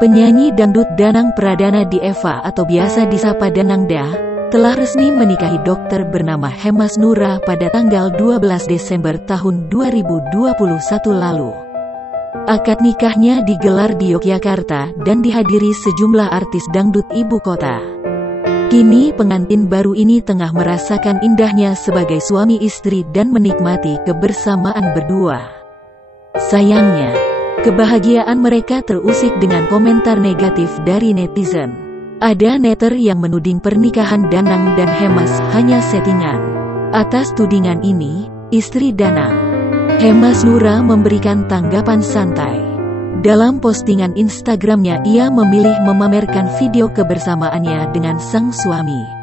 Penyanyi dangdut Danang Pradana Dieva atau biasa disapa Danang Da, telah resmi menikahi dokter bernama Hemas Nura pada tanggal 12 Desember tahun 2021 lalu. Akad nikahnya digelar di Yogyakarta dan dihadiri sejumlah artis dangdut ibu kota. Kini pengantin baru ini tengah merasakan indahnya sebagai suami istri dan menikmati kebersamaan berdua. Sayangnya, kebahagiaan mereka terusik dengan komentar negatif dari netizen. Ada netter yang menuding pernikahan Danang dan Hemas hanya settingan. Atas tudingan ini, istri Danang, Hemas Nura, memberikan tanggapan santai. Dalam postingan Instagramnya, ia memilih memamerkan video kebersamaannya dengan sang suami.